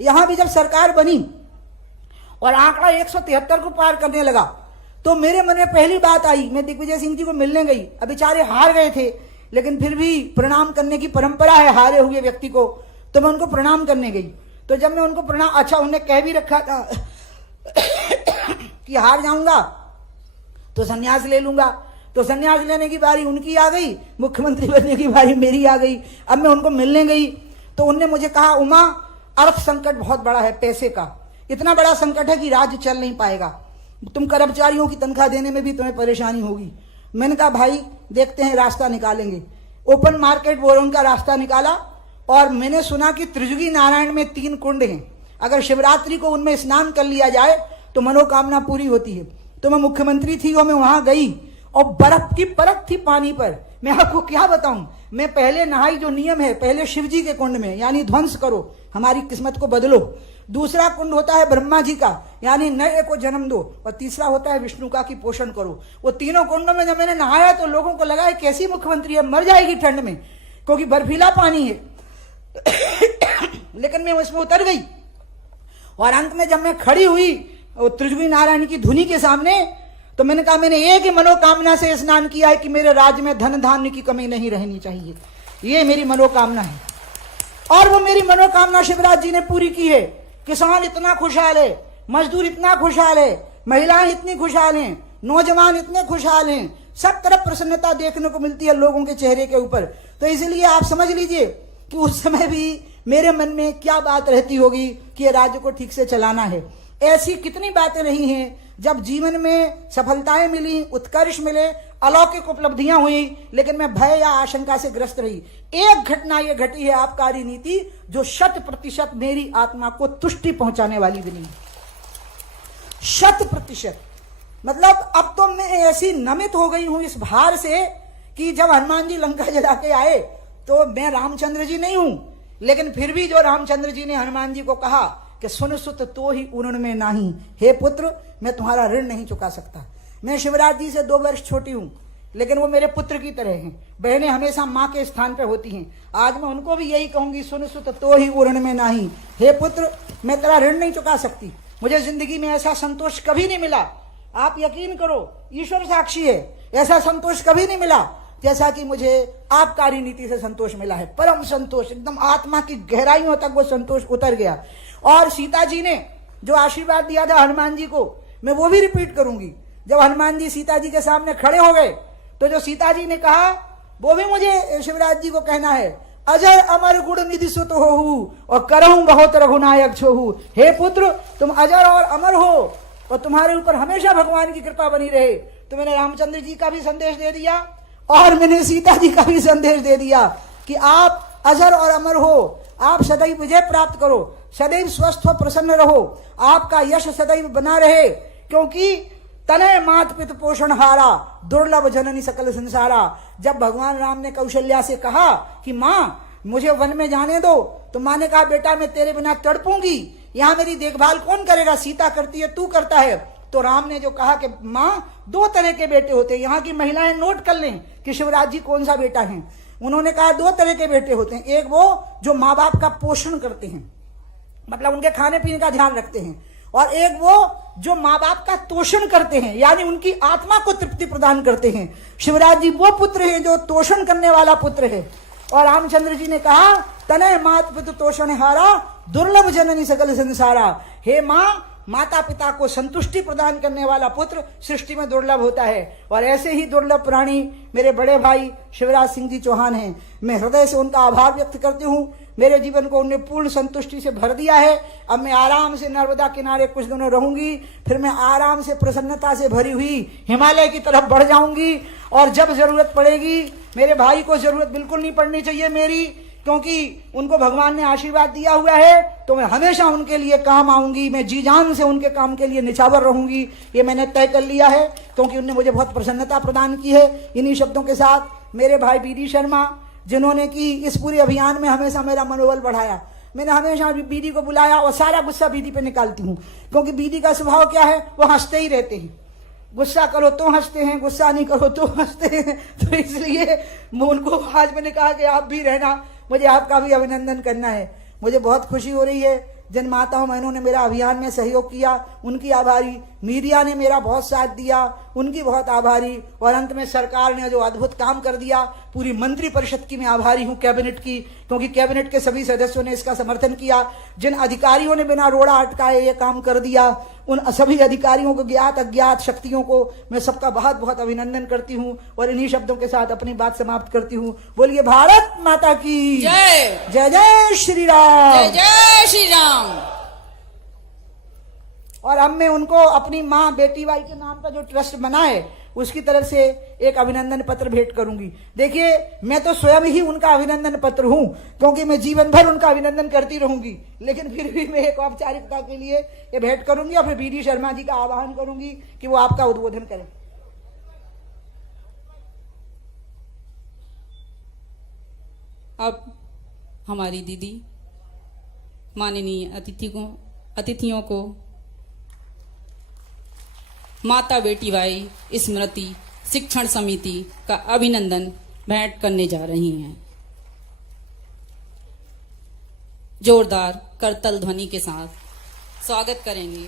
यहां भी जब सरकार बनी और आंकड़ा 173 को पार करने लगा तो मेरे मन में पहली बात आई, मैं दिग्विजय सिंह जी को मिलने गई। अब बेचारे हार गए थे, लेकिन फिर भी प्रणाम करने की परंपरा है हारे हुए व्यक्ति को, तो मैं उनको प्रणाम करने गई। तो जब मैं उनको प्रणाम, अच्छा उन्हें कह भी रखा था कि हार जाऊंगा तो संन्यास ले लूंगा, तो संन्यास लेने की बारी उनकी आ गई, मुख्यमंत्री बनने की बारी मेरी आ गई। अब मैं उनको मिलने गई तो उनने मुझे कहा, उमा अर्थ संकट बहुत बड़ा है, पैसे का इतना बड़ा संकट है कि राज्य चल नहीं पाएगा, तुम कर्मचारियों की तनख्वाह देने में भी तुम्हें परेशानी होगी। मैंने कहा भाई देखते हैं, रास्ता निकालेंगे। ओपन मार्केट बोरों का रास्ता निकाला और मैंने सुना कि त्रिजुगी नारायण में 3 कुंड हैं, अगर शिवरात्रि को उनमें स्नान कर लिया जाए तो मनोकामना पूरी होती है। तो मैं मुख्यमंत्री थी और मैं वहां गई और बर्फ की परत थी पानी पर। मैं आपको क्या बताऊं, मैं पहले नहाई, जो नियम है पहले शिव जी के कुंड में, यानी ध्वंस करो, हमारी किस्मत को बदलो। दूसरा कुंड होता है ब्रह्मा जी का, यानी नए को जन्म दो, और तीसरा होता है विष्णु का, कि पोषण करो। वो तीनों कुंडों में जब मैंने नहाया तो लोगों को लगा कैसी मुख्यमंत्री है, मर जाएगी ठंड में, क्योंकि बर्फीला पानी है। लेकिन मैं उसमें उतर गई और अंत में जब मैं खड़ी हुई त्रिजुगी नारायण की धुनी के सामने, तो मैंने कहा मैंने एक ही मनोकामना से स्नान किया है कि मेरे राज्य में धन धान्य की कमी नहीं रहनी चाहिए, ये मेरी मनोकामना है। और वो मेरी मनोकामना शिवराज जी ने पूरी की है। किसान इतना खुशहाल है, मजदूर इतना खुशहाल है, महिलाएं इतनी खुशहाल हैं, नौजवान इतने खुशहाल हैं, सब तरफ प्रसन्नता देखने को मिलती है लोगों के चेहरे के ऊपर। तो इसलिए आप समझ लीजिए कि उस समय भी मेरे मन में क्या बात रहती होगी कि ये राज्य को ठीक से चलाना है। ऐसी कितनी बातें रही हैं जब जीवन में सफलताएं मिली, उत्कर्ष मिले, अलौकिक उपलब्धियां हुई, लेकिन मैं भय या आशंका से ग्रस्त रही। एक घटना ये घटी है आबकारी नीति, जो 100% मेरी आत्मा को तुष्टि पहुंचाने वाली भी नहीं, 100%। मतलब अब तो मैं ऐसी नमित हो गई हूं इस भार से कि जब हनुमान जी लंका जला के आए तो मैं रामचंद्र जी नहीं हूं, लेकिन फिर भी जो रामचंद्र जी ने हनुमान जी को कहा कि सुन सुत तो ही उन्नण में नाही, हे पुत्र मैं तुम्हारा ऋण नहीं चुका सकता। मैं शिवराज जी से 2 वर्ष छोटी हूं, लेकिन वो मेरे पुत्र की तरह हैं। बहनें हमेशा माँ के स्थान पर होती हैं। आज मैं उनको भी यही कहूंगी, सुन सुत तो ही उन्नण में नाही, हे पुत्र मैं तेरा ऋण नहीं चुका सकती। मुझे जिंदगी में ऐसा संतोष कभी नहीं मिला, आप यकीन करो, ईश्वर साक्षी है, ऐसा संतोष कभी नहीं मिला जैसा कि मुझे आबकारी नीति से संतोष मिला है। परम संतोष, एकदम आत्मा की गहराइयों तक वो संतोष उतर गया। और सीता जी ने जो आशीर्वाद दिया था हनुमान जी को, मैं वो भी रिपीट करूंगी। जब हनुमान जी सीता जी के सामने खड़े हो गए तो जो सीता जी ने कहा वो भी मुझे शिवराज जी को कहना है, अजर अमर गुण निधि सुत होहु और करहूं बहुत रघुनायक छोहु। हे पुत्र तुम अजर और अमर हो और तुम्हारे ऊपर हमेशा भगवान की कृपा बनी रहे। तो मैंने रामचंद्र जी का भी संदेश दे दिया और मैंने सीता जी का भी संदेश दे दिया कि आप अजर और अमर हो, आप सदैव विजय प्राप्त करो, सदैव स्वस्थ हो, प्रसन्न रहो, आपका यश सदैव बना रहे, क्योंकि तनय मात पित पोषण हारा दुर्लभ जननी सकल संसारा। जब भगवान राम ने कौशल्या से कहा कि माँ मुझे वन में जाने दो, तो माँ ने कहा बेटा मैं तेरे बिना तड़पूंगी, यहाँ मेरी देखभाल कौन करेगा, सीता करती है तू करता है। तो राम ने जो कहा कि माँ 2 तरह के बेटे होते हैं, यहाँ की महिलाएं नोट कर लें कि शिवराज जी कौन सा बेटा है। उन्होंने कहा 2 तरह के बेटे होते हैं, एक वो जो माँ बाप का पोषण करते हैं, मतलब उनके खाने पीने का ध्यान रखते हैं, और एक वो जो माँ बाप का तोषण करते हैं, यानी उनकी आत्मा को तृप्ति प्रदान करते हैं। शिवराज जी वो पुत्र है जो तोषण करने वाला पुत्र है। और रामचंद्र जी ने कहा तनय मात पितु तोषण हारा दुर्लभ जननी सकल संसारा। हे माँ, माता पिता को संतुष्टि प्रदान करने वाला पुत्र सृष्टि में दुर्लभ होता है। और ऐसे ही दुर्लभ प्राणी मेरे बड़े भाई शिवराज सिंह जी चौहान हैं। मैं हृदय से उनका आभार व्यक्त करती हूँ। मेरे जीवन को उन्होंने पूर्ण संतुष्टि से भर दिया है। अब मैं आराम से नर्मदा किनारे कुछ दिनों रहूंगी, फिर मैं आराम से प्रसन्नता से भरी हुई हिमालय की तरफ बढ़ जाऊंगी। और जब जरूरत पड़ेगी, मेरे भाई को जरूरत बिल्कुल नहीं पड़नी चाहिए मेरी, क्योंकि उनको भगवान ने आशीर्वाद दिया हुआ है, तो मैं हमेशा उनके लिए काम आऊंगी, मैं जी जान से उनके काम के लिए निछावर रहूंगी। ये मैंने तय कर लिया है, क्योंकि उन्होंने मुझे बहुत प्रसन्नता प्रदान की है। इन्हीं शब्दों के साथ मेरे भाई बीडी शर्मा, जिन्होंने कि इस पूरे अभियान में हमेशा मेरा मनोबल बढ़ाया, मैंने हमेशा बीडी को बुलाया और सारा गुस्सा बीडी पे निकालती हूँ, क्योंकि बीडी का स्वभाव क्या है, वो हंसते ही रहते हैं। गुस्सा करो तो हंसते हैं, गुस्सा नहीं करो तो हंसते हैं। तो इसलिए उनको आज मैंने कहा कि आप भी रहना, मुझे आपका भी अभिनंदन करना है। मुझे बहुत खुशी हो रही है जिन माताओं बहनों ने मेरा अभियान में सहयोग किया उनकी आभारी, मीडिया ने मेरा बहुत साथ दिया उनकी बहुत आभारी, और अंत में सरकार ने जो अद्भुत काम कर दिया, पूरी मंत्री परिषद की मैं आभारी हूं, कैबिनेट की, क्योंकि कैबिनेट के सभी सदस्यों ने इसका समर्थन किया। जिन अधिकारियों ने बिना रोड़ा अटकाए ये काम कर दिया, उन सभी अधिकारियों को, ज्ञात अज्ञात शक्तियों को मैं सबका बहुत बहुत अभिनंदन करती हूं, और इन्हीं शब्दों के साथ अपनी बात समाप्त करती हूं। बोलिए भारत माता की जय। जय जय श्री राम। जय जय श्री राम। और अब मैं उनको अपनी माँ बेटी बाई के नाम का जो ट्रस्ट बना है उसकी तरफ से एक अभिनंदन पत्र भेंट करूंगी। देखिए, मैं तो स्वयं ही उनका अभिनंदन पत्र हूं, क्योंकि मैं जीवन भर उनका अभिनंदन करती रहूंगी, लेकिन फिर भी मैं एक औपचारिकता के लिए ये भेंट करूंगी और फिर बीडी शर्मा जी का आह्वान करूंगी कि वो आपका उद्बोधन करें। अब हमारी दीदी माननीय अतिथियों को माता बेटी बाई स्मृति शिक्षण समिति का अभिनंदन भेंट करने जा रही हैं। जोरदार करतल ध्वनि के साथ स्वागत करेंगे